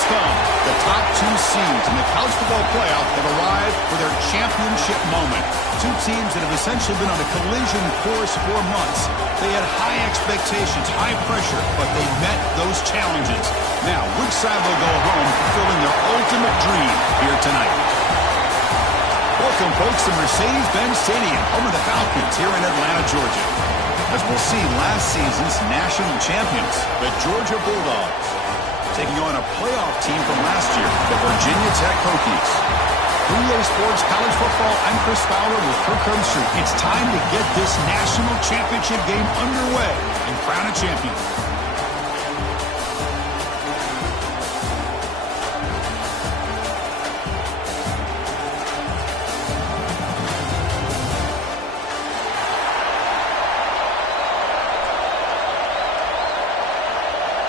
has come. The top two seeds in the college football playoff have arrived for their championship moment. Two teams that have essentially been on a collision course for months. They had high expectations, high pressure, but they met those challenges. Now, which side will go home fulfilling their ultimate dream here tonight? Welcome, folks, to Mercedes-Benz Stadium, home of the Falcons here in Atlanta, Georgia. As we'll see, last season's national champions, the Georgia Bulldogs, taking on a playoff team from last year, the Virginia Tech Hokies. For EA Sports College Football, I'm Chris Fowler with Kirk Herbstreit. It's time to get this national championship game underway and crown a champion.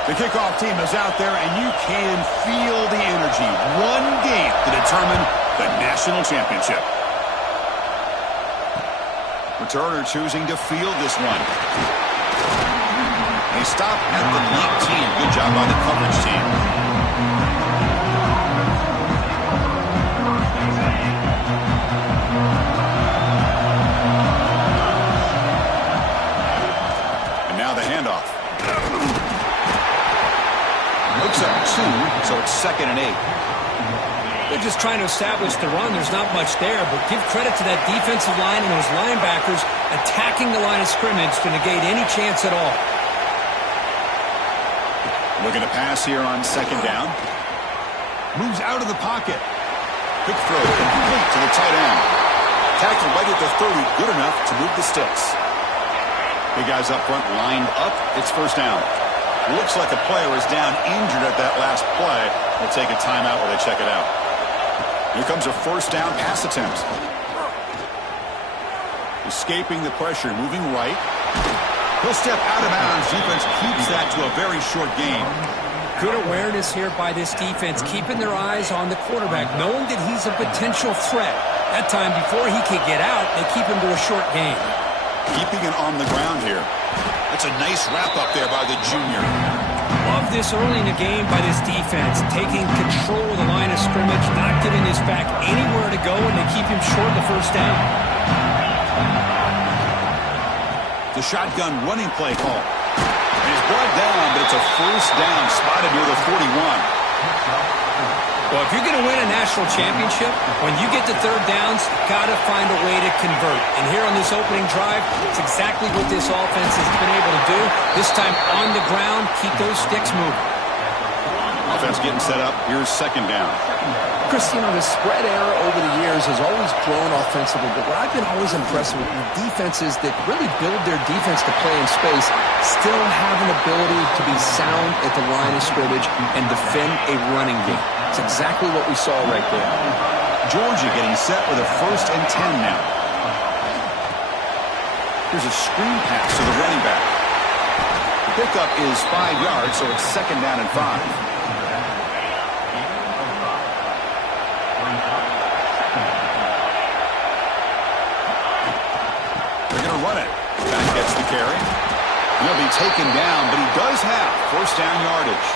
The kickoff team is out there, and you can feel the energy. One game to determine the national championship. Returner choosing to field this one. They stop at the 19. Good job by the coverage team. And now the handoff. Looks up 2, so it's 2nd and 8. They're just trying to establish the run. There's not much there, but give credit to that defensive line and those linebackers attacking the line of scrimmage to negate any chance at all. Looking to pass here on 2nd down. Moves out of the pocket. Quick throw complete to the tight end. Tackled right at the 30, good enough to move the sticks. Big guys up front lined up. It's 1st down. Looks like a player is down injured at that last play. They'll take a timeout while they check it out. Here comes a 1st down pass attempt. Escaping the pressure, moving right. He'll step out of bounds. Defense keeps that to a very short gain. Good awareness here by this defense, keeping their eyes on the quarterback, knowing that he's a potential threat. That time, before he could get out, they keep him to a short gain. Keeping it on the ground here. That's a nice wrap-up there by the junior. Love this early in the game by this defense, taking control of the line of scrimmage, not giving this back anywhere to go, and they keep him short of the 1st down. The shotgun running play call. It's brought down, but it's a 1st down, spotted near the 41. Well, if you're going to win a national championship, when you get to 3rd downs, you've got to find a way to convert. And here on this opening drive, it's exactly what this offense has been able to do. This time on the ground, keep those sticks moving. Offense getting set up. Here's 2nd down. Chris, you know, the spread era over the years has always grown offensively, but what I've been always impressed with defenses that really build their defense to play in space still have an ability to be sound at the line of scrimmage and defend a running game. It's exactly what we saw right there. Georgia getting set with a 1st and 10 now. Here's a screen pass to the running back. The pickup is 5 yards, so it's 2nd down and 5. They're going to run it. Back gets the carry. He'll be taken down, but he does have 1st down yardage.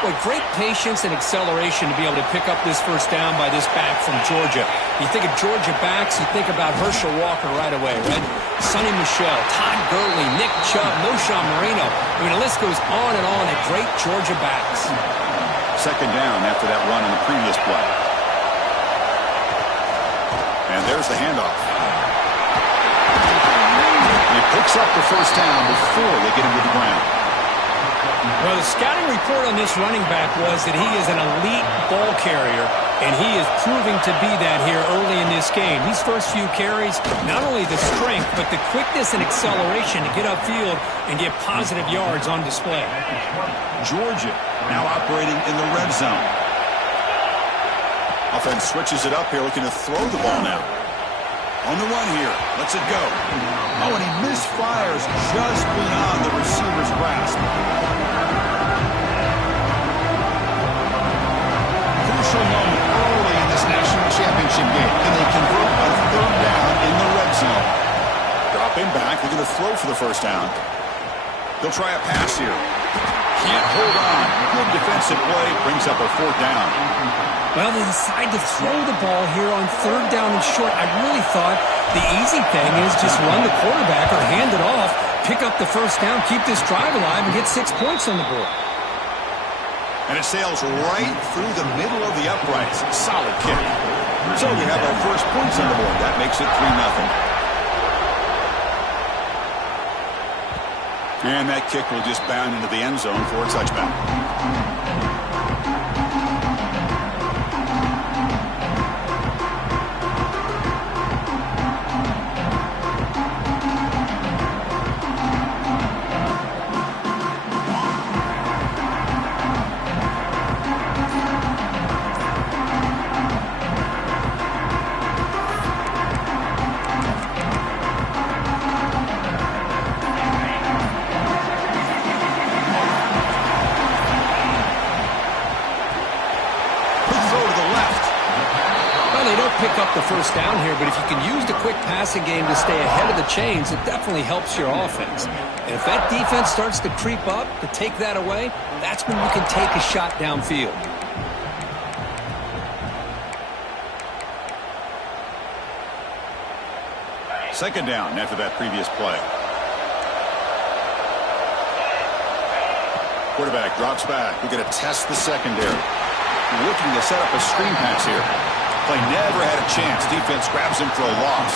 Boy, great patience and acceleration to be able to pick up this 1st down by this back from Georgia. You think of Georgia backs, you think about Herschel Walker right away, right? Sonny Michel, Todd Gurley, Nick Chubb, Noshawn Moreno. I mean, the list goes on and on at great Georgia backs. 2nd down after that run in the previous play. And there's the handoff. He picks up the 1st down before they get him to the ground. Well, the scouting report on this running back was that he is an elite ball carrier, and he is proving to be that here early in this game. These first few carries, not only the strength, but the quickness and acceleration to get upfield and get positive yards on display. Georgia now operating in the red zone. Offense switches it up here, looking to throw the ball now. On the run here. Lets it go. Oh, and he misfires just beyond the receiver's grasp. Crucial moment early in this national championship game. Can they convert on 3rd down in the red zone? Dropping back. They're going to throw for the 1st down. They'll try a pass here. Can't hold on. Good defensive play. Brings up a 4th down. Well, they decide to throw the ball here on 3rd down and short. I really thought the easy thing is just run the quarterback or hand it off, pick up the 1st down, keep this drive alive, and get 6 points on the board. And it sails right through the middle of the uprights. Solid kick. So we have our first points on the board. That makes it 3-0. And that kick will just bound into the end zone for a touchback. Pick up the 1st down here, but if you can use the quick passing game to stay ahead of the chains, it definitely helps your offense. And if that defense starts to creep up to take that away, that's when you can take a shot downfield. Second down after that previous play. Quarterback drops back. We're going to test the secondary. Looking to set up a screen pass here. Play never had a chance. Defense grabs him for a loss.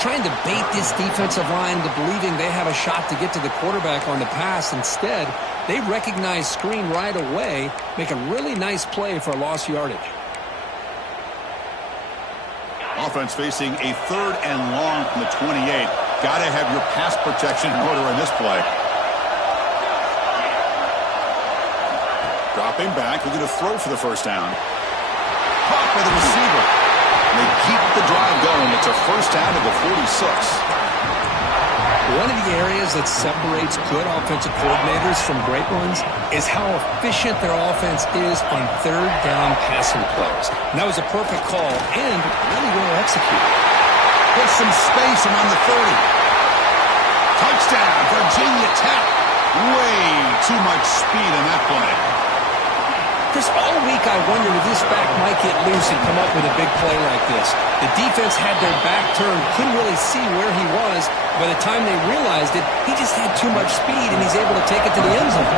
Trying to bait this defensive line into believing they have a shot to get to the quarterback on the pass. Instead, they recognize screen right away, make a really nice play for a lost yardage. Offense facing a 3rd and long from the 28. Got to have your pass protection in order in this play. Dropping back, looking to throw for the 1st down. Caught by the receiver. And they keep the drive going. It's a 1st down to the 46. One of the areas that separates good offensive coordinators from great ones is how efficient their offense is on 3rd down passing plays. And that was a perfect call and really well executed. Gets some space around the 30. Touchdown, Virginia Tech. Way too much speed in that play. Chris, all week I wondered if this back might get loose and come up with a big play like this. The defense had their back turned, couldn't really see where he was. By the time they realized it, he just had too much speed, and he's able to take it to the end zone.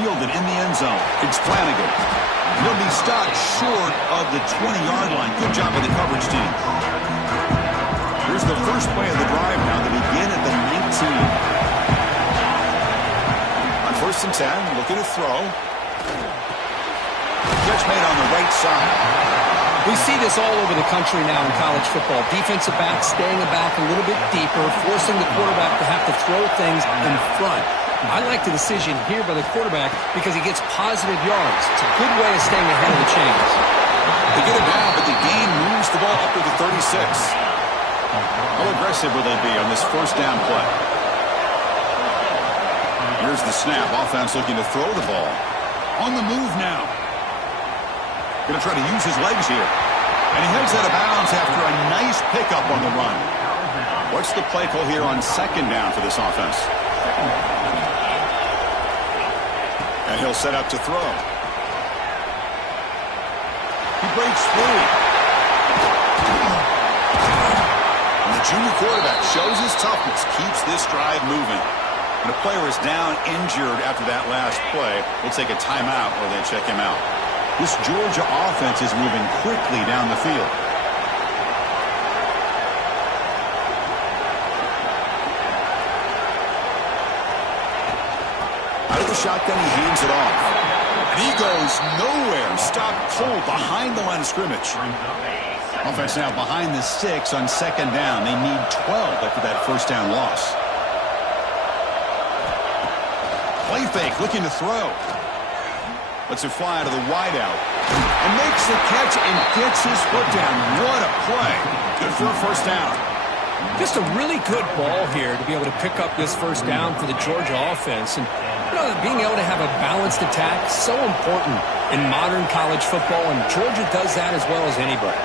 Fielded in the end zone. It's Flanagan. He'll be stopped short of the 20-yard line. Good job by the coverage team. Here's the first play of the drive now. They begin at the 19. 1st and 10, looking to throw. Catch made on the right side. We see this all over the country now in college football. Defensive backs staying back a little bit deeper, forcing the quarterback to have to throw things in front. I like the decision here by the quarterback because he gets positive yards. It's a good way of staying ahead of the chains. They get it down, but the gain moves the ball up to the 36. How aggressive will they be on this 1st down play? Here's the snap. Offense looking to throw the ball. On the move now. Going to try to use his legs here. And he heads out of bounds after a nice pickup on the run. What's the play call here on 2nd down for this offense? And he'll set up to throw. He breaks free. And the junior quarterback shows his toughness, keeps this drive moving. And the player is down injured after that last play. We'll take a timeout or they check him out. This Georgia offense is moving quickly down the field. Out of the shotgun, he hands it off. And he goes nowhere. Stopped cold behind the line of scrimmage. Offense now behind the 6 on 2nd down. They need 12 after that 1st down loss. Play fake, looking to throw. Lets it fly to the wideout. And makes the catch and gets his foot down. What a play. Good for a 1st down. Just a really good ball here to be able to pick up this 1st down for the Georgia offense. And you know, being able to have a balanced attack is so important in modern college football, and Georgia does that as well as anybody.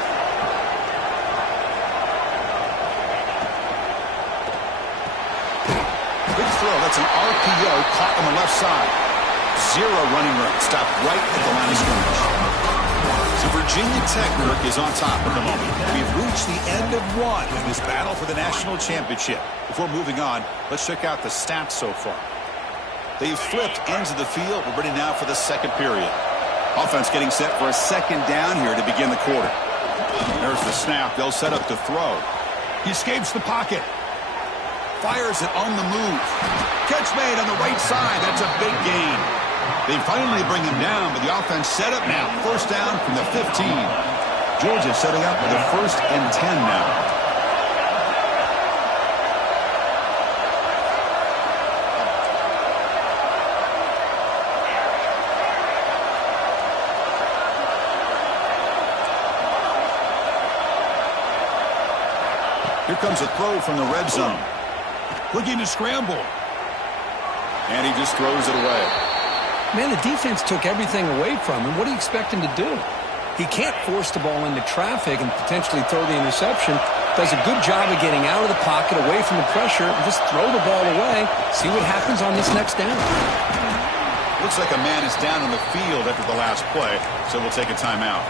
RPO caught on the left side. Zero running room. Stopped right at the line of scrimmage. So Virginia Tech, Kirk, is on top at the moment. We've reached the end of one in this battle for the national championship. Before moving on, let's check out the stats so far. They've flipped ends of the field. We're ready now for the second period. Offense getting set for a second down here to begin the quarter. There's the snap. They'll set up to throw. He escapes the pocket. Fires it on the move. Catch made on the right side. That's a big gain. They finally bring him down, but the offense set up now. First down from the 15. Georgia setting up with a 1st and 10 now. Here comes a throw from the red zone. Looking to scramble. And he just throws it away. Man, the defense took everything away from him. What do you expect him to do? He can't force the ball into traffic and potentially throw the interception. Does a good job of getting out of the pocket, away from the pressure, and just throw the ball away. See what happens on this next down. Looks like a man is down on the field after the last play, so we'll take a timeout.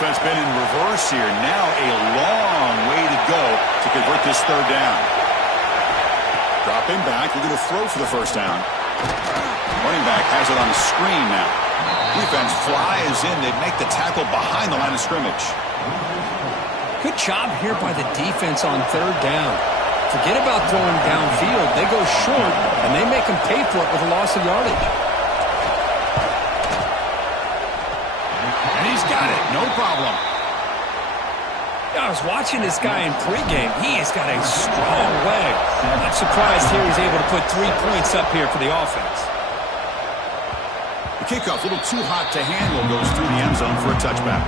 Offense been in reverse here. Now a long way to go to convert this third down. Dropping back, looking to throw for the first down. Running back has it on the screen now. Defense flies in. They make the tackle behind the line of scrimmage. Good job here by the defense on third down. Forget about throwing downfield. They go short, and they make them pay for it with a loss of yardage. And he's got it. No problem. I was watching this guy in pregame. He has got a strong leg. I'm not surprised here he's able to put 3 points up here for the offense. The kickoff, a little too hot to handle, goes through the end zone for a touchback.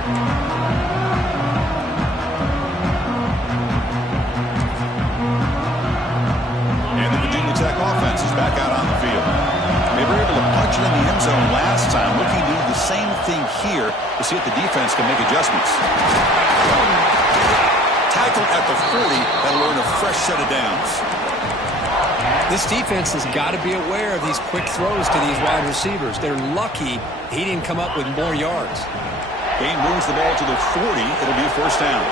And the Virginia Tech offense is back out on the field. They were able to punch it in the end zone last time, looking to do the same thing here to see if the defense can make adjustments. Tackled at the 40, that'll earn a fresh set of downs. This defense has got to be aware of these quick throws to these wide receivers. They're lucky he didn't come up with more yards. Kane moves the ball to the 40. It'll be a first down.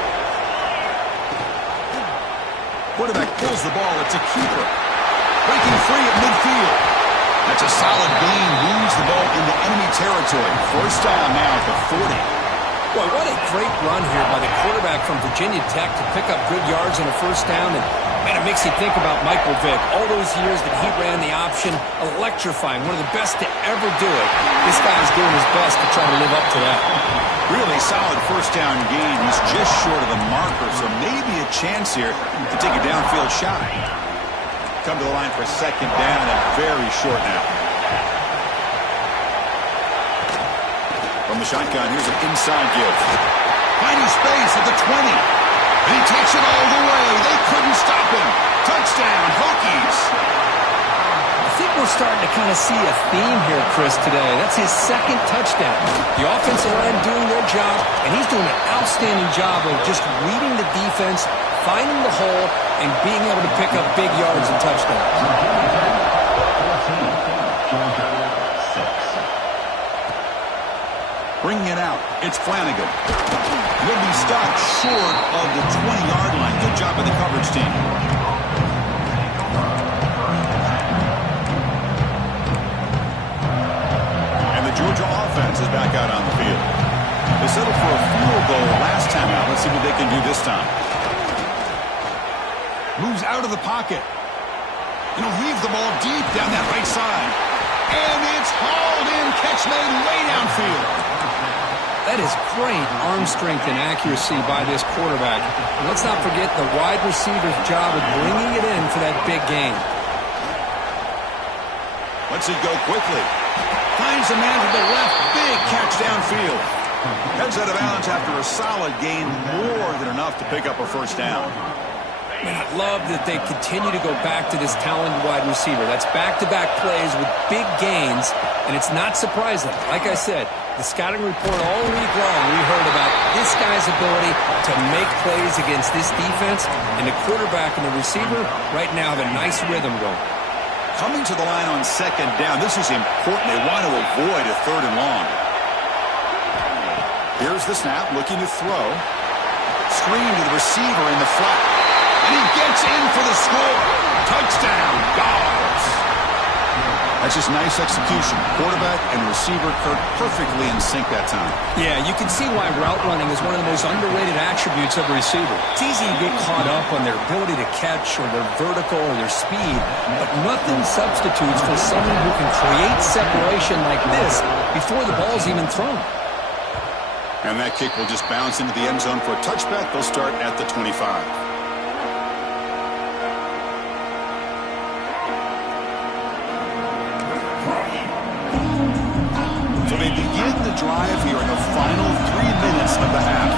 Quarterback pulls the ball. It's a keeper. Breaking free at midfield. That's a solid gain. Moves the ball into enemy territory. First down now at the 40. Boy, what a great run here by the quarterback from Virginia Tech to pick up good yards on a first down. And, man, it makes you think about Michael Vick. All those years that he ran the option, electrifying, one of the best to ever do it. This guy's doing his best to try to live up to that. Really solid first down gain. He's just short of the marker, so maybe a chance here to take a downfield shot. Come to the line for second down and very short now. From the shotgun, here's an inside give. Finding space at the 20. And he takes it all the way. They couldn't stop him. Touchdown, Hokies. I think we're starting to kind of see a theme here, Chris, today. That's his second touchdown. The offensive line doing their job, and he's doing an outstanding job of just reading the defense, finding the hole, and being able to pick up big yards and touchdowns. Bringing it out, it's Flanagan. He'll be stopped short of the 20-yard line. Good job by the coverage team. And the Georgia offense is back out on the field. They settled for a field goal last time out. Let's see what they can do this time. Moves out of the pocket. And he'll heave the ball deep down that right side. And it's hauled in. Catch made way downfield. That is great arm strength and accuracy by this quarterback. And let's not forget the wide receiver's job of bringing it in for that big gain. Lets it go quickly. Finds a man to the left. Big catch downfield. Heads out of bounds after a solid gain. More than enough to pick up a first down. Man, I love that they continue to go back to this talented wide receiver. That's back-to-back plays with big gains, and it's not surprising. Like I said, the scouting report all week long, we heard about this guy's ability to make plays against this defense, and the quarterback and the receiver right now have a nice rhythm going. Coming to the line on second down, this is important. They want to avoid a 3rd and long. Here's the snap, looking to throw. Screen to the receiver in the flat. And he gets in for the score. Touchdown, Dogs. That's just nice execution. Quarterback and receiver, Kirk, perfectly in sync that time. Yeah, you can see why route running is one of the most underrated attributes of a receiver. It's easy to get caught up on their ability to catch or their vertical or their speed, but nothing substitutes for someone who can create separation like this before the ball's even thrown. And that kick will just bounce into the end zone for a touchback. They'll start at the 25. So they begin the drive here in the final 3 minutes of the half.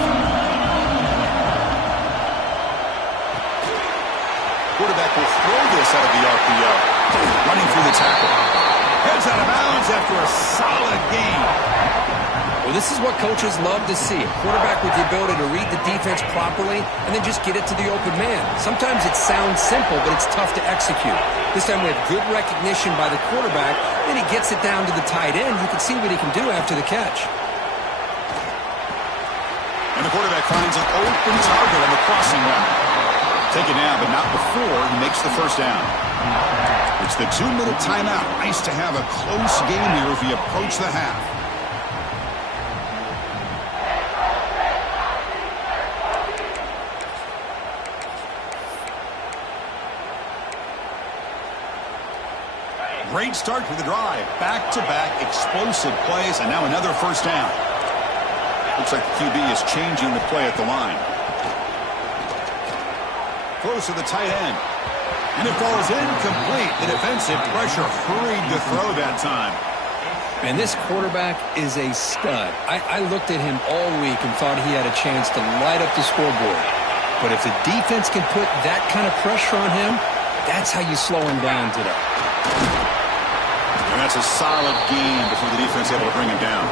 Quarterback will throw this out of the RPO. Running through the tackle. Heads out of bounds after a solid gain. Well, this is what coaches love to see. A quarterback with the ability to read the defense properly and then just get it to the open man. Sometimes it sounds simple, but it's tough to execute. This time we have good recognition by the quarterback, then he gets it down to the tight end. You can see what he can do after the catch. And the quarterback finds an open target on the crossing route. Taken down, but not before he makes the first down. It's the 2-minute timeout. Nice to have a close game here as we approach the half. Great start to the drive. Back-to-back explosive plays, and now another first down. Looks like the QB is changing the play at the line. Close to the tight end. And it falls incomplete. The defensive pressure hurried to throw that time. And this quarterback is a stud. I looked at him all week and thought he had a chance to light up the scoreboard. But if the defense can put that kind of pressure on him, that's how you slow him down today. And that's a solid game before the defense able to bring him down.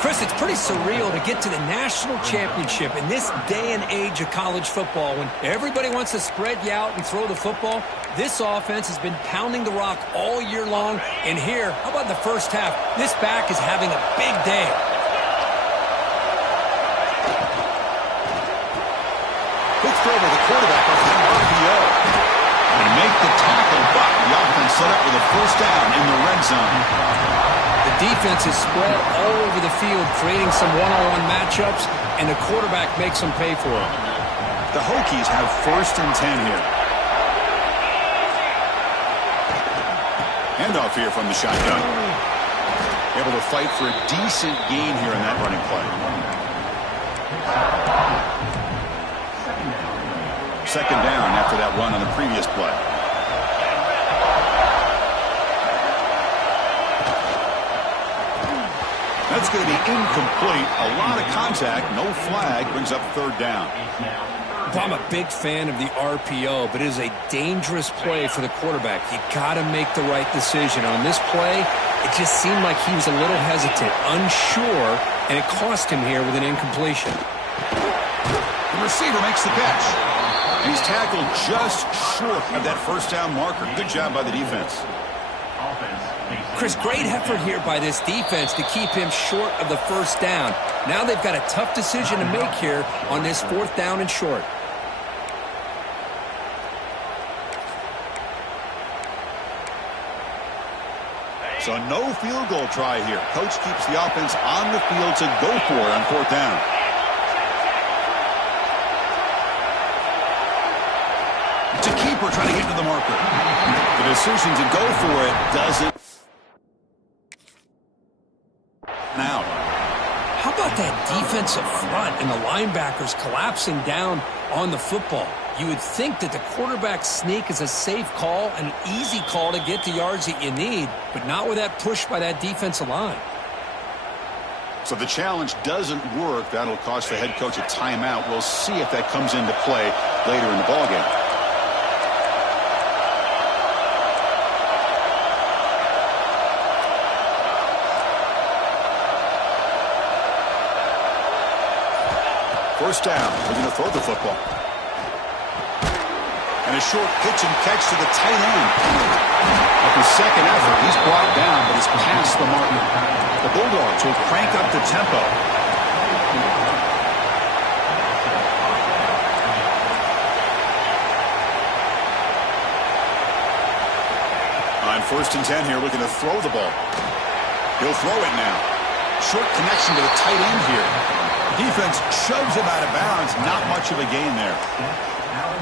Chris, it's pretty surreal to get to the national championship in this day and age of college football when everybody wants to spread you out and throw the football. This offense has been pounding the rock all year long. And here, how about the first half? This back is having a big day. Quick throw to the quarterback off the RPO. And make the tackle, but the offense set up with a first down in the red zone. The defense is spread all over the field, creating some one-on-one matchups, and the quarterback makes them pay for it. The Hokies have 1st and 10 here. Handoff here from the shotgun. Able to fight for a decent gain here in that running play. Second down after that run on the previous play. That's going to be incomplete. A lot of contact. No flag. Brings up 3rd down. Well, I'm a big fan of the RPO, but it is a dangerous play for the quarterback. You got to make the right decision. On this play, it just seemed like he was a little hesitant, unsure, and it cost him here with an incompletion. The receiver makes the catch. And he's tackled just short of that first down marker. Good job by the defense. Chris, great effort here by this defense to keep him short of the first down. Now they've got a tough decision to make here on this 4th down and short. So no field goal try here. Coach keeps the offense on the field to go for it on 4th down. It's a keeper trying to get to the marker. The decision to go for it doesn't. Now, how about that defensive front and the linebackers collapsing down on the football? You would think that the quarterback sneak is a safe call, an easy call to get the yards that you need, but not with that push by that defensive line. So the challenge doesn't work. That'll cost the head coach a timeout. We'll see if that comes into play later in the ballgame. First down. We're going to throw the football. And a short pitch and catch to the tight end. After second effort, he's brought down, but he's past the mark. The Bulldogs will crank up the tempo. On 1st and 10 here, we're going to throw the ball. He'll throw it now. Short connection to the tight end here. Defense shoves him out of bounds. Not much of a gain there.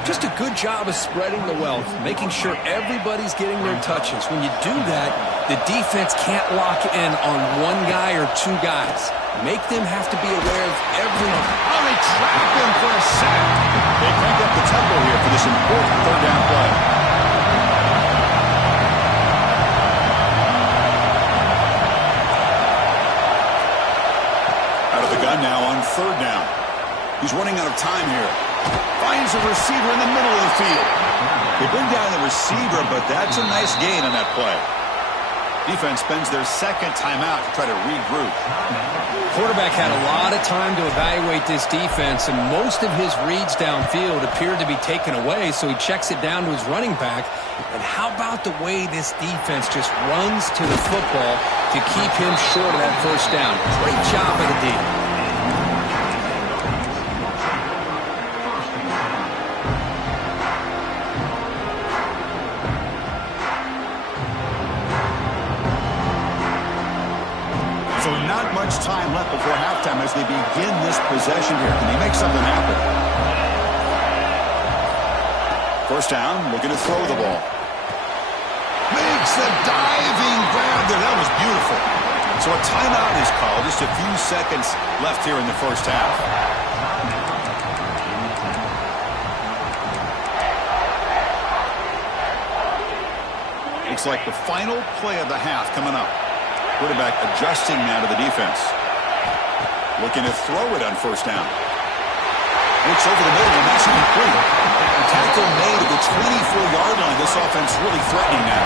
Just a good job of spreading the wealth, making sure everybody's getting their touches. When you do that, the defense can't lock in on one guy or two guys. Make them have to be aware of everyone. Oh, they trap him for a sack. They crank up the tempo here for this important third down play. Out of the gun now on 3rd down. He's running out of time here. Finds a receiver in the middle of the field. They bring down the receiver, but that's a nice gain on that play. Defense spends their second timeout to try to regroup. Quarterback had a lot of time to evaluate this defense, and most of his reads downfield appeared to be taken away, so he checks it down to his running back. And how about the way this defense just runs to the football to keep him short of that first down? Great job by the D. So not much time left before halftime as they begin this possession here. Can he make something happen? First down, looking to throw the ball. Makes the diving grab there. That was beautiful. So a timeout is called. Just a few seconds left here in the first half. Looks like the final play of the half coming up. Quarterback adjusting now to the defense. Looking to throw it on first down. Looks over the middle, and that's complete. Tackle made at the 24-yard line. This offense really threatening now.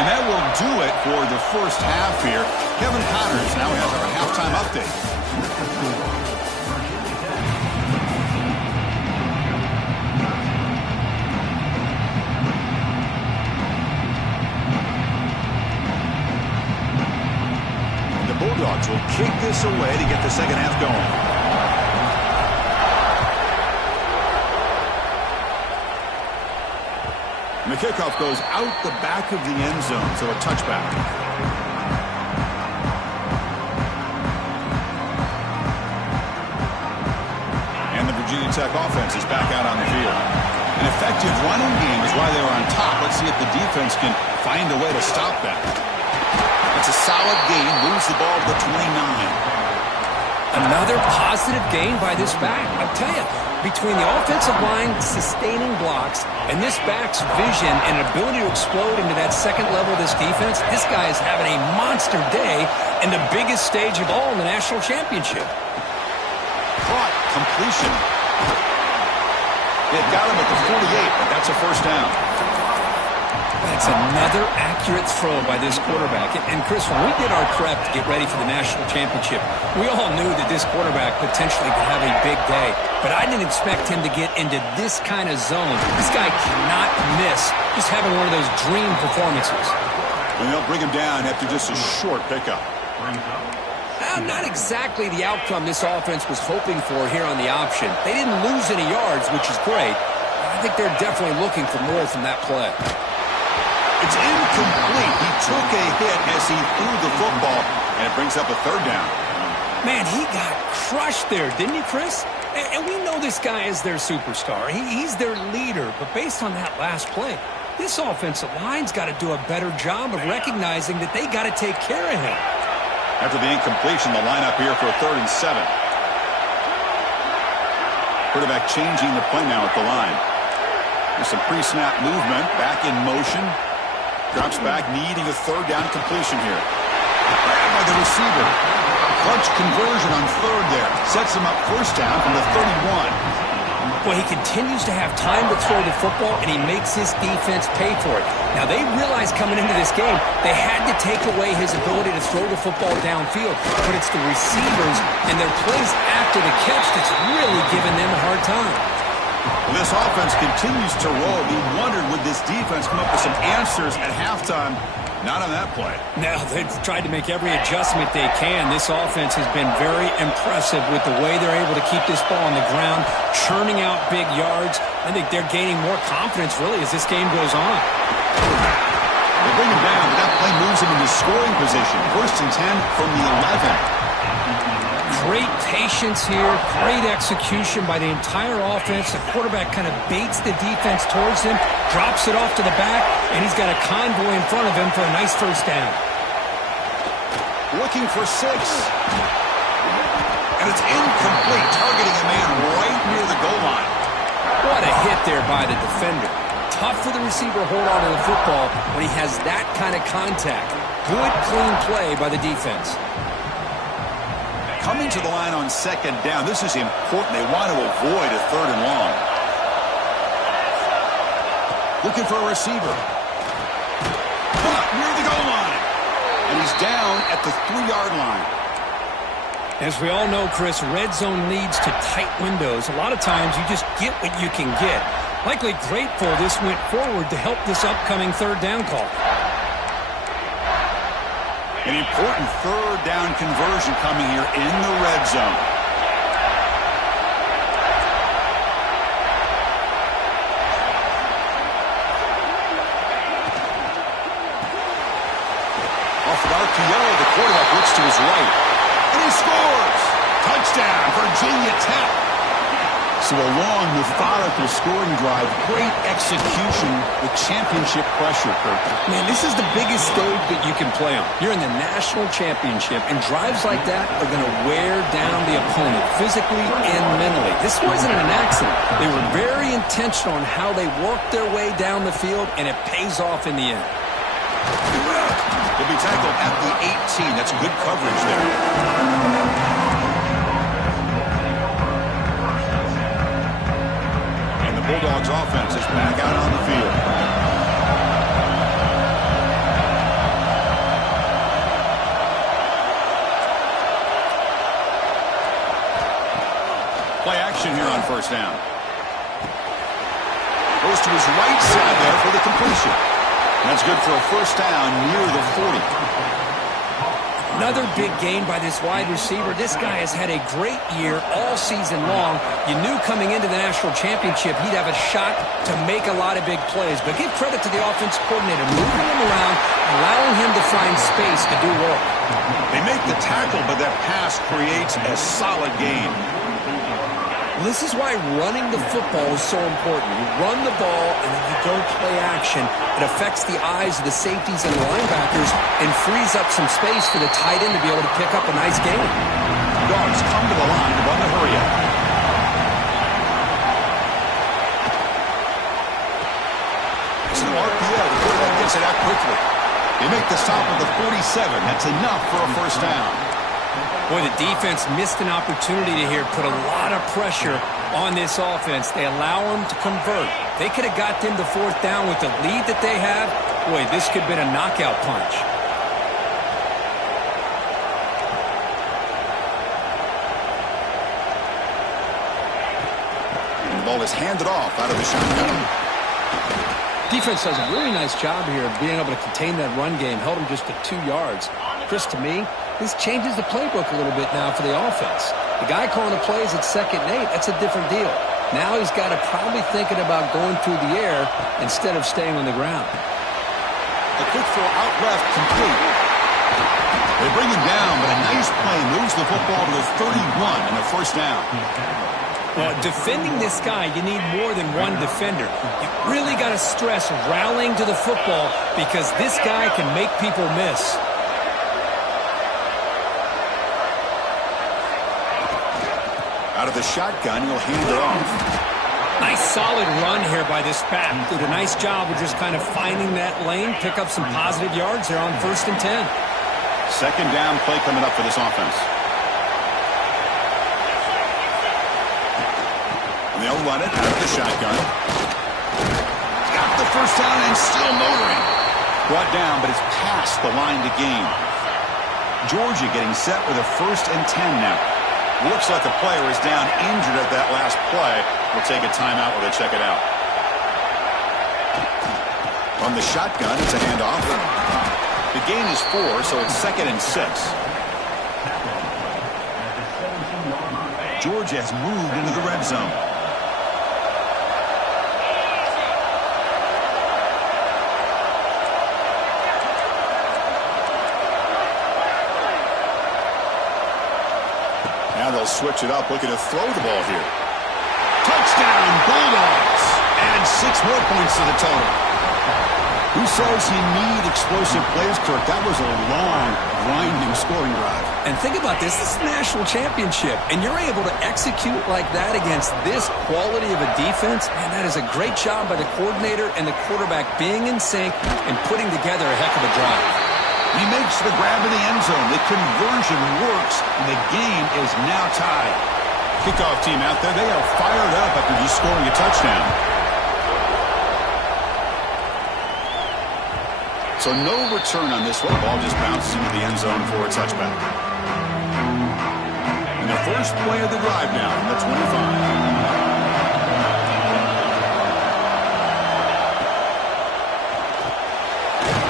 And that will do it for the first half here. Kevin Connors now has our halftime update. Bulldogs will kick this away to get the second half going. And the kickoff goes out the back of the end zone, so a touchback. And the Virginia Tech offense is back out on the field. An effective running game is why they were on top. Let's see if the defense can find a way to stop that. It's a solid gain, moves the ball to the 29. Another positive gain by this back. I'll tell you, between the offensive line sustaining blocks and this back's vision and ability to explode into that second level of this defense, this guy is having a monster day in the biggest stage of all in the national championship. Caught, completion. They've got him at the 48, but that's a first down. That's another accurate throw by this quarterback. And Chris, when we did our prep to get ready for the national championship, we all knew that this quarterback potentially could have a big day. But I didn't expect him to get into this kind of zone. This guy cannot miss just having one of those dream performances. And they'll bring him down after just a short pickup. Not exactly the outcome this offense was hoping for here on the option. They didn't lose any yards, which is great. I think they're definitely looking for more from that play. It's incomplete. He took a hit as he threw the football, and it brings up a third down. Man, he got crushed there, didn't he, Chris? And we know this guy is their superstar. He's their leader. But based on that last play, this offensive line's got to do a better job of recognizing that they got to take care of him. After the incompletion, the lineup here for a 3rd and 7. Quarterback changing the play now at the line. There's some pre-snap movement, back in motion. Drops back, needing a 3rd down completion here. Grab by the receiver. Clutch conversion on third there. Sets him up first down from the 31. Well, he continues to have time to throw the football, and he makes his defense pay for it. Now, they realized coming into this game they had to take away his ability to throw the football downfield, but it's the receivers and their plays after the catch that's really giving them a hard time. Well, this offense continues to roll. We wondered, would this defense come up with some answers at halftime? Not on that play. Now, they've tried to make every adjustment they can. This offense has been very impressive with the way they're able to keep this ball on the ground, churning out big yards. I think they're gaining more confidence, really, as this game goes on. They bring him down, but that play moves him into scoring position. 1st and 10 from the 11. Great patience here, great execution by the entire offense. The quarterback kind of baits the defense towards him, drops it off to the back, and he's got a convoy in front of him for a nice first down. Looking for 6. And it's incomplete, targeting a man right near the goal line. What a hit there by the defender. Tough for the receiver to hold on to the football when he has that kind of contact. Good, clean play by the defense. Coming to the line on 2nd down. This is important. They want to avoid a 3rd and long. Looking for a receiver. Caught near the goal line. And he's down at the 3-yard line. As we all know, Chris, red zone leads to tight windows. A lot of times you just get what you can get. Likely grateful this went forward to help this upcoming 3rd down call. An important 3rd down conversion coming here in the red zone. Off of RPO, the quarterback looks to his right. And he scores! Touchdown, Virginia Tech. So a long, methodical scoring drive. Great execution with championship pressure, Kirk. Man, this is the biggest stage that you can play on. You're in the national championship, and drives like that are going to wear down the opponent physically and mentally. This wasn't an accident. They were very intentional on how they worked their way down the field, and it pays off in the end. He'll be tackled at the 18. That's good coverage there. Bulldogs offense is back out on the field. Play action here on 1st down. Goes to his right side there for the completion. That's good for a 1st down near the 40. Another big gain by this wide receiver. This guy has had a great year all season long. You knew coming into the national championship he'd have a shot to make a lot of big plays. But give credit to the offensive coordinator, moving him around, allowing him to find space to do work. They make the tackle, but that pass creates a solid gain. This is why running the football is so important. You run the ball, and then you go play action. It affects the eyes of the safeties and the linebackers and frees up some space for the tight end to be able to pick up a nice gain. Dogs come to the line to run the hurry-up. It's an RPO. The quarterback gets it out quickly. They make the stop at the 47. That's enough for a 1st down. Boy, the defense missed an opportunity to here put a lot of pressure on this offense. They allow them to convert. They could have got them to 4th down with the lead that they have. Boy, this could have been a knockout punch. And the ball is handed off out of the shotgun. Defense does a really nice job here of being able to contain that run game. Held them just to 2 yards. Chris, to me, this changes the playbook a little bit now for the offense. The guy calling the plays at 2nd and 8, that's a different deal. Now he's got to probably thinking about going through the air instead of staying on the ground. A quick throw out left, complete. They bring him down, but a nice play moves the football to the 31 and a 1st down. Well, defending this guy, you need more than one defender. You really got to stress rallying to the football because this guy can make people miss. Out of the shotgun, he'll hand it off. Nice solid run here by this back. Did a nice job of just kind of finding that lane, pick up some positive yards there on 1st and 10. Second down play coming up for this offense. And they'll run it out of the shotgun. Got the first down and still motoring. Brought down, but it's past the line to gain. Georgia getting set with a 1st and 10 now. Looks like the player is down injured at that last play. We'll take a timeout while they check it out. On the shotgun, it's a handoff. The gain is 4, so it's 2nd and 6. Georgia has moved into the red zone. Now they'll switch it up, looking to throw the ball here. Touchdown, Bulldogs. And 6 more points to the total. Who says you need explosive plays, Kirk? That was a long, grinding scoring drive. And think about this. This is a national championship, and you're able to execute like that against this quality of a defense. Man, that is a great job by the coordinator and the quarterback being in sync and putting together a heck of a drive. He makes the grab in the end zone. The conversion works, and the game is now tied. Kickoff team out there, they are fired up after just scoring a touchdown. So no return on this one. Ball just bounces into the end zone for a touchback. And the first play of the drive now from the 25.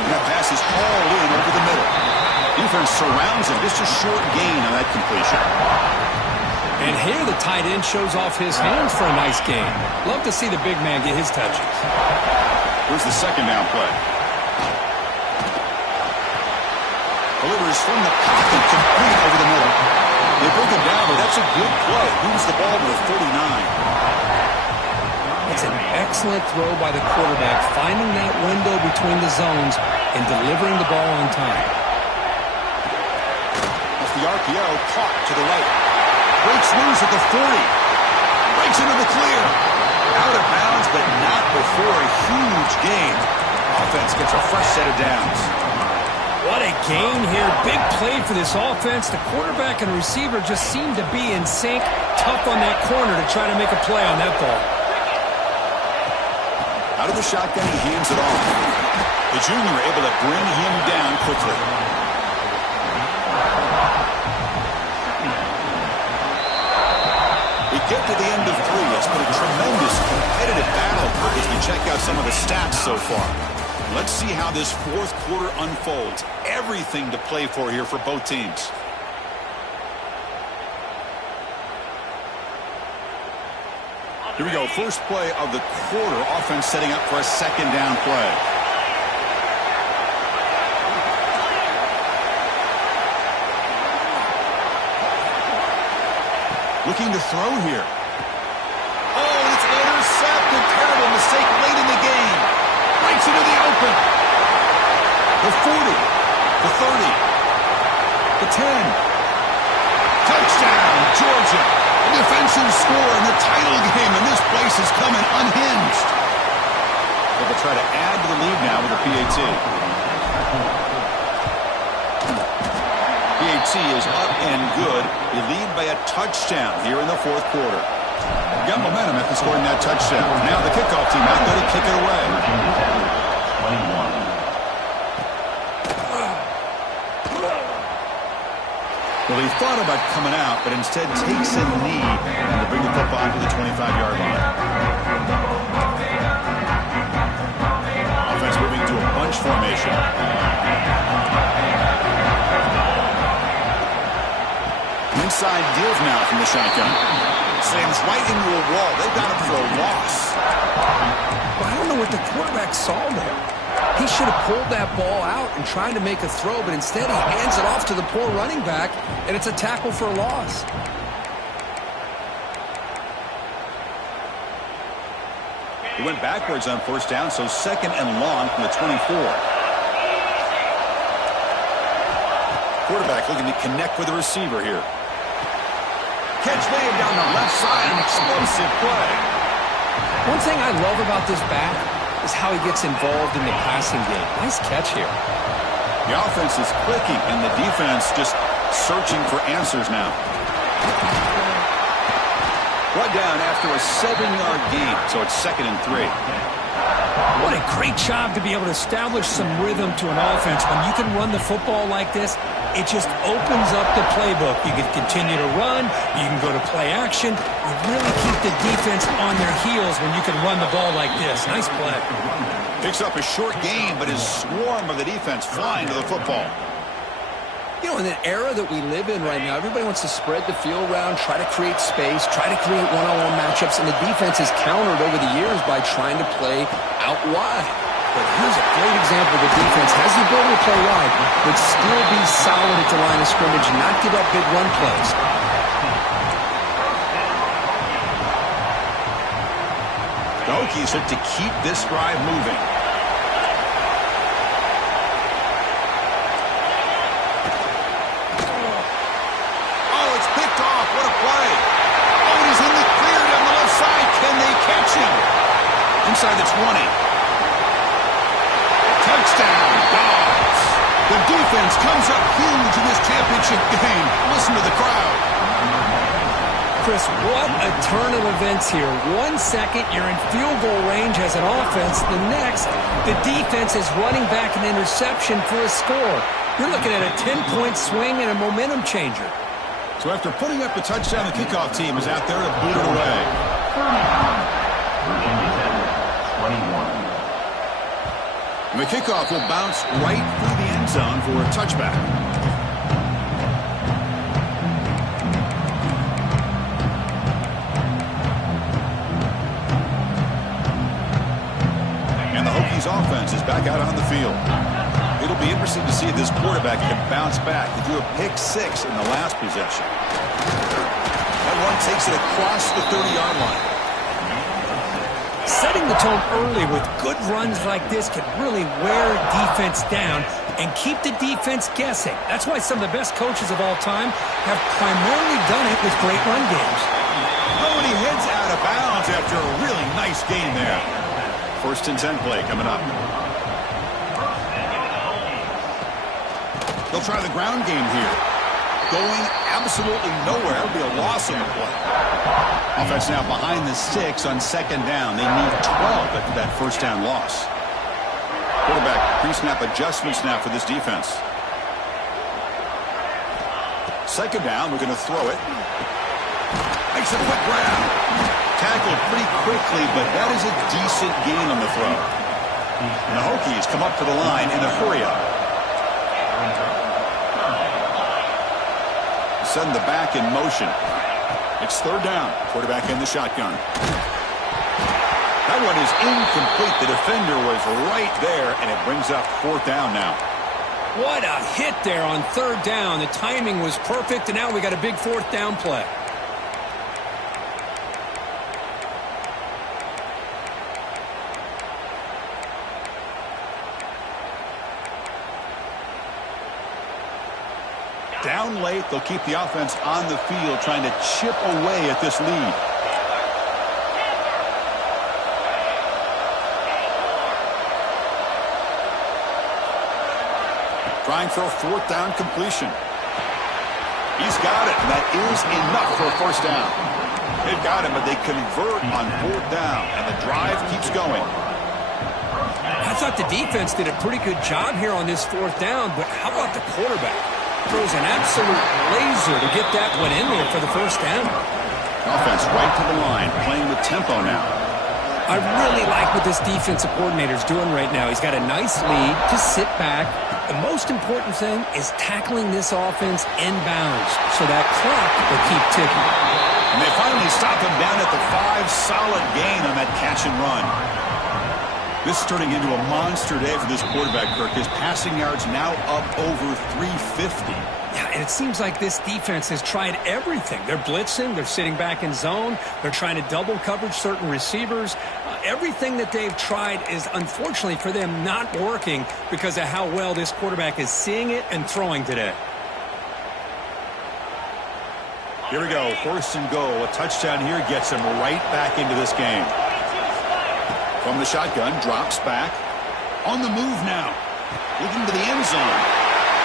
That pass is hauled in over the middle. Defense surrounds him. Just a short gain on that completion. And here the tight end shows off his hands for a nice gain. Love to see the big man get his touches. Here's the second down play. Delivers from the pocket, complete over the middle. They break it down, but that's a good play. Moves the ball to the 49. It's an excellent throw by the quarterback, finding that window between the zones and delivering the ball on time. As the RPO caught to the right. Breaks loose at the 40. Breaks into the clear. Out of bounds, but not before a huge gain. Offense gets a fresh set of downs. What a gain here. Big play for this offense. The quarterback and receiver just seem to be in sync. Tough on that corner to try to make a play on that ball. Out of the shotgun, he hands it off. The junior able to bring him down quickly. We get to the end of 3. It's been a tremendous competitive battle as we check out some of the stats so far. Let's see how this fourth quarter unfolds. Everything to play for here for both teams. Here we go. First play of the quarter. Offense setting up for a second down play. Looking to throw here. Oh, it's intercepted. Terrible mistake late in the game. Breaks into the open. The 40. The 30. The 10. Touchdown, Georgia. A defensive score in the title game, and this place is coming unhinged. They'll try to add to the lead now with a PAT. PAT is up and good. They lead by a touchdown here in the fourth quarter. Got momentum after scoring that touchdown. Now the kickoff team out there to kick it away. 21. Well, he thought about coming out, but instead takes a knee to bring the football to the 25-yard line. Offense moving to a bunch formation. Inside give now from the shotgun. Slams right into a wall. They've got him for a loss. Well, I don't know what the quarterback saw there. He should have pulled that ball out and tried to make a throw, but instead he hands it off to the poor running back, and it's a tackle for a loss. He went backwards on first down, so second and long from the 24. Quarterback looking to connect with the receiver here. Catch made down the left side, an explosive play. One thing I love about this back is how he gets involved in the passing game. Nice catch here. The offense is clicking, and the defense just searching for answers now. Brought down after a 7-yard gain, so it's 2nd and 3. What a great job to be able to establish some rhythm to an offense. When you can run the football like this, it just opens up the playbook. You can continue to run. You can go to play action. You really keep the defense on their heels when you can run the ball like this. Nice play. Picks up a short gain, but his swarm of the defense flying to the football. You know, in the era that we live in right now, everybody wants to spread the field around, try to create space, try to create one-on-one matchups, and the defense has countered over the years by trying to play out wide. But here's a great example. The defense has the ability to play wide, but still be solid at the line of scrimmage and not give up big run plays. The Hokies look to keep this drive moving. Oh, it's picked off. What a play. Oh, he's in the clear down the left side. Can they catch him? Inside the 20. Touchdown, Dogs. The defense comes up huge in this championship game. Listen to the crowd. Chris, what a turn of events here. 1 second, you're in field goal range as an offense. The next, the defense is running back an interception for a score. You're looking at a 10-point swing and a momentum changer. So after putting up the touchdown, the kickoff team is out there to boot it away. And the kickoff will bounce right through the end zone for a touchback. And the Hokies offense is back out on the field. It'll be interesting to see if this quarterback can bounce back. He threw a pick-6 in the last possession. That run takes it across the 30-yard line. Setting the tone early with good runs like this can really wear defense down and keep the defense guessing. That's why some of the best coaches of all time have primarily done it with great run games. Oh, and he heads out of bounds after a really nice gain there. 1st and 10 play coming up. They'll try the ground game here. Going absolutely nowhere. It'll be a loss on the play. Offense now behind the 6 on 2nd down. They need 12 after that 1st down loss. Quarterback pre-snap adjustments now for this defense. 2nd down, we're going to throw it. Makes a quick grab. Tackled pretty quickly, but that is a decent gain on the throw. And the Hokies come up to the line in a hurry-up. Send the back in motion. It's 3rd down. Quarterback in the shotgun. That one is incomplete. The defender was right there, and it brings up 4th down now. What a hit there on 3rd down. The timing was perfect, and now we got a big 4th down play. Down late, they'll keep the offense on the field trying to chip away at this lead. Trying for a 4th down completion. He's got it, and that is enough for a 1st down. They've got him, but they convert on 4th down, and the drive keeps going. I thought the defense did a pretty good job here on this 4th down, but how about the quarterback? Throws an absolute laser to get that one in there for the 1st down. Offense right to the line, playing with tempo now. I really like what this defensive coordinator is doing right now. He's got a nice lead to sit back. The most important thing is tackling this offense inbounds so that clock will keep ticking. And they finally stop him down at the 5. Solid gain on that catch and run. This is turning into a monster day for this quarterback, Kirk. His passing yards now up over 350. Yeah, and it seems like this defense has tried everything. They're blitzing. They're sitting back in zone. They're trying to double coverage certain receivers. Everything that they've tried is, unfortunately for them, not working because of how well this quarterback is seeing it and throwing today. Here we go. 1st and goal. A touchdown here gets him right back into this game. From the shotgun, drops back. On the move now. Looking to the end zone.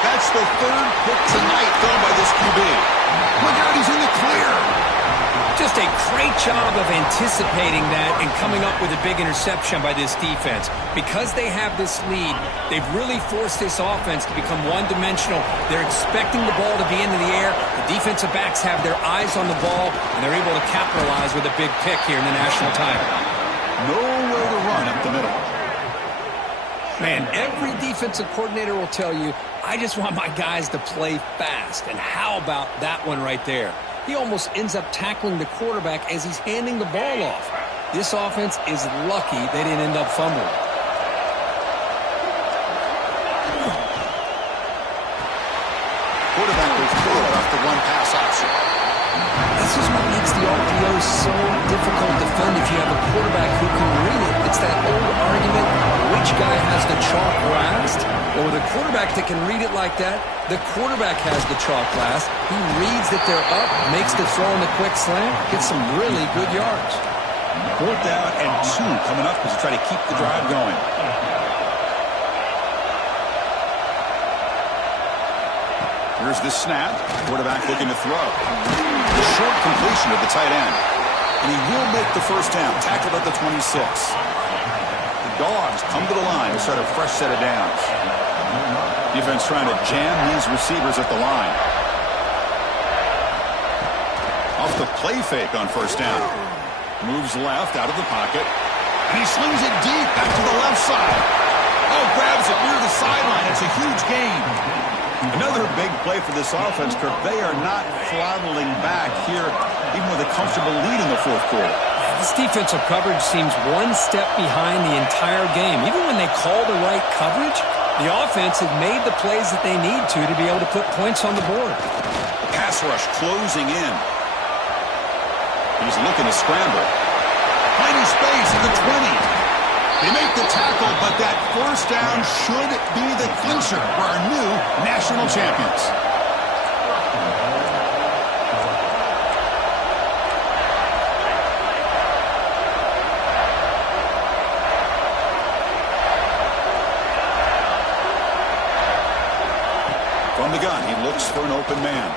That's the third pick tonight thrown by this QB. Look out, he's in the clear. Just a great job of anticipating that and coming up with a big interception by this defense. Because they have this lead, they've really forced this offense to become one-dimensional. They're expecting the ball to be into the air. The defensive backs have their eyes on the ball, and they're able to capitalize with a big pick here in the national title. Nowhere to run up the middle. Man, every defensive coordinator will tell you, I just want my guys to play fast. And how about that one right there? He almost ends up tackling the quarterback as he's handing the ball off. This offense is lucky they didn't end up fumbling. Quarterback will throw it off the one-pass option. This is what makes the RPO so difficult to defend if you have a quarterback who can read it. It's that old argument, which guy has the chalk last? Well, with a quarterback that can read it like that, the quarterback has the chalk last. He reads that they're up, makes the throw in the quick slant, gets some really good yards. 4th down and 2 coming up as they try to keep the drive going. Here's the snap. Quarterback looking to throw. The short completion of the tight end. And he will make the first down. Tackled at the 26. The Dogs come to the line to start a fresh set of downs. Defense trying to jam these receivers at the line. Off the play fake on first down. Moves left out of the pocket. And he slings it deep back to the left side. Oh, grabs it near the sideline. It's a huge gain. Another big play for this offense, Kirk. They are not throttling back here, even with a comfortable lead in the 4th quarter. This defensive coverage seems one step behind the entire game. Even when they call the right coverage, the offense has made the plays that they need to be able to put points on the board. Pass rush closing in. He's looking to scramble. Plenty space at the 20. They make the tackle, but that first down should be the clincher for our new national champions. From the gun, he looks for an open man.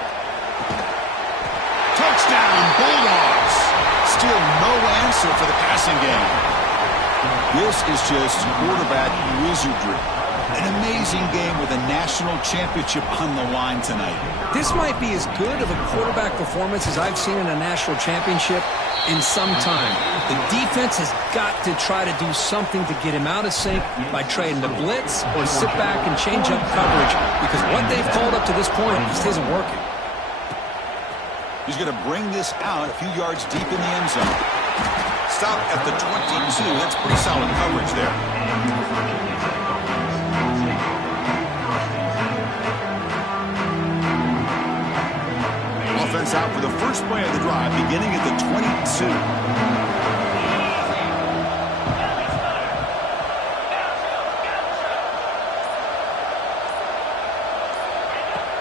Touchdown, Bulldogs. Still no answer for the passing game. This is just quarterback wizardry. An amazing game with a national championship on the line tonight. This might be as good of a quarterback performance as I've seen in a national championship in some time. The defense has got to try to do something to get him out of sync by trading the blitz or sit back and change up coverage, because what they've called up to this point just isn't working. He's going to bring this out a few yards deep in the end zone. Stop at the 22. That's pretty solid coverage there. Offense out for the first play of the drive, beginning at the 22.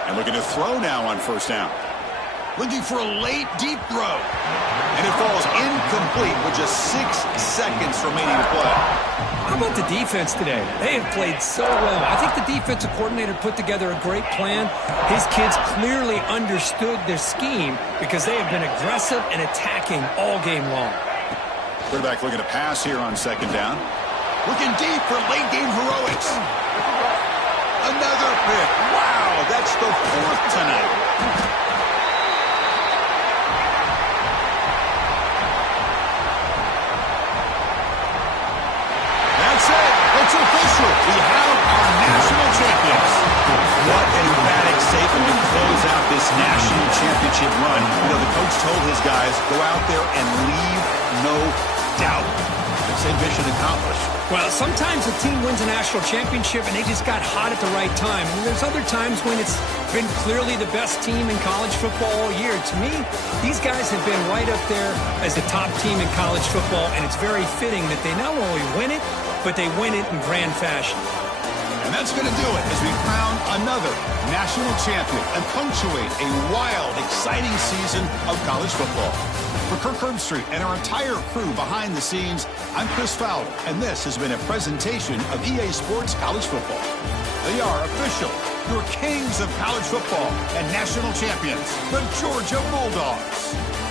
And looking to throw now on first down. Looking for a late, deep throw. And it falls incomplete with just 6 seconds remaining to play. How about the defense today? They have played so well. I think the defensive coordinator put together a great plan. His kids clearly understood their scheme because they have been aggressive and attacking all game long. Quarterback looking to pass here on second down. Looking deep for late game heroics. Another pick. Wow, that's the 4th tonight. It's official. We have our national champions. What an emphatic statement to close out this national championship run. You know, the coach told his guys, go out there and leave no doubt. Same mission accomplished. Well, sometimes a team wins a national championship and they just got hot at the right time. And there's other times when it's been clearly the best team in college football all year. To me, these guys have been right up there as the top team in college football, and it's very fitting that they not only win it, but they win it in grand fashion. And that's going to do it as we crown another national champion and punctuate a wild, exciting season of college football. For Kirk Herbstreit and our entire crew behind the scenes, I'm Chris Fowler, and this has been a presentation of EA Sports College Football. They are official, your kings of college football and national champions, the Georgia Bulldogs.